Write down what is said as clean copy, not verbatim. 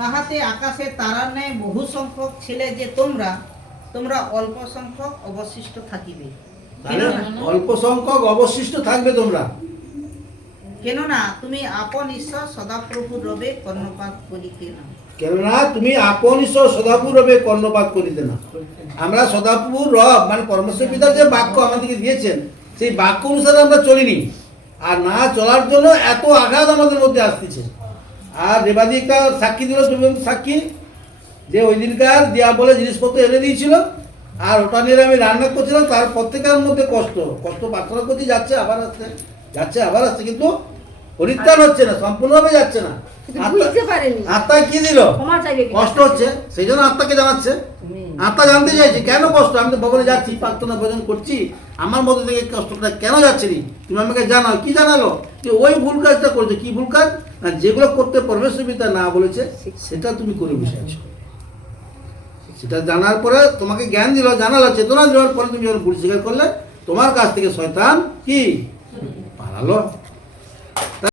তাহাতে আকাশে তারার ন্যায় বহু সংখ্যক ছেলে যে তোমরা তোমরা অল্প সংখ্যক অবশিষ্ট থাকিবে। অল্প সংখ্যক অবশিষ্ট থাকবে তোমরা, কেননা তুমি আপন ঈশ্বর সদাপ্রভুর রবে কর্ণপাত করিতে না। কেননা তুমি আপন ঈশ্বর সদাপ্রভুর রবে কর্ণপাত করিতে না। আমরা সদাপ্রভুর রব মানে পরমেশ্বর পিতা যে বাক্য আমাদেরকে দিয়েছেন সেই বাক্য অনুসারে আমরা চলিনি, আর না চলার জন্য এত আঘাত আমাদের মধ্যে আসতেছে। আর রেবাদি একটা সাক্ষী দিল, সাক্ষী যে ওই দিনকার দেওয়া বলে জিনিসপত্র এনে দিয়েছিল, আর ওটা নিয়ে আমি রান্না করছিলাম, তার প্রত্যেকের মধ্যে কষ্ট প্রার্থনা করতে যাচ্ছে আবার আসছে, যাচ্ছে আবার আসছে, কিন্তু পরিত্রাণ হচ্ছে না, সম্পূর্ণভাবে যাচ্ছে না। আত্মা কি দিল? কষ্ট হচ্ছে, সেই জন্য আত্মাকে জানাচ্ছে। আত্মা জানতে চাইছে কেন কষ্ট, আমি তো ভবনে যাচ্ছি, প্রার্থনা ভোজন করছি, আমার মধ্যে থেকে কষ্টটা কেন যাচ্ছে নি, তুমি আমাকে জানাও। কি জানালো? যে ওই ভুল কাজটা করেছো। কি ভুল কাজ? না, যেগুলো করতে পরমেশ্বর পিতা না বলেছে সেটা তুমি করে বসে আছো। সেটা জানার পরে তোমাকে জ্ঞান দিল, জানালো, চেতনা দেওয়ার পরে তুমি যখন ভুল স্বীকার করলে, তোমার কাছ থেকে শয়তান কি পালালো।